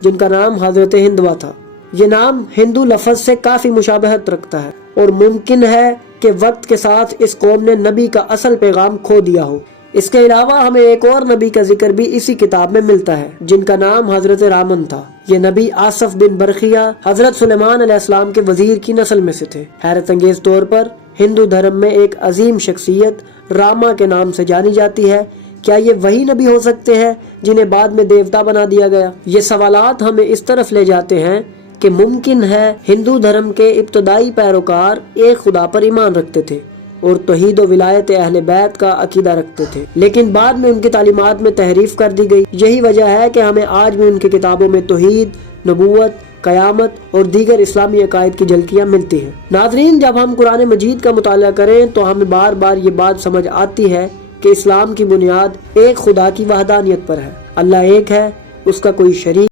जिनका नाम हजरत हिंदवा था। ये नाम हिंदू लफ्ज से काफी मुशाबहत रखता है और मुमकिन है कि वक्त के साथ इस कौम ने नबी का असल पैगाम खो दिया हो। इसके अलावा हमें एक और नबी का जिक्र भी इसी किताब में मिलता है, जिनका नाम हजरत रामन था। ये नबी आसफ बिन बरखिया हजरत सुलेमान अलैहिस्सलाम के वजीर की नस्ल में से थे। हैरत अंगेज तौर पर हिंदू धर्म में एक अजीम शख्सियत रामा के नाम से जानी जाती है। क्या ये वही नबी हो सकते हैं जिन्हें बाद में देवता बना दिया गया? ये सवालात हमें इस तरफ ले जाते हैं कि मुमकिन है हिंदू धर्म के इब्तदाई पैरोकार एक खुदा पर ईमान रखते थे और तौहीद व विलायत अहले बैत का अकीदा रखते थे, लेकिन बाद में उनकी तालीमात में तहरीफ कर दी गई। यही वजह है कि हमें आज भी उनकी किताबों में तौहीद, नबूवत, कयामत और दीगर इस्लामी अकायद की झलकियाँ मिलती हैं। नाज़रीन, जब हम कुरान मजीद का मुताला करें तो हमें बार बार ये बात समझ आती है कि इस्लाम की बुनियाद एक खुदा की वहदानियत पर है। अल्लाह एक है, उसका कोई शरीक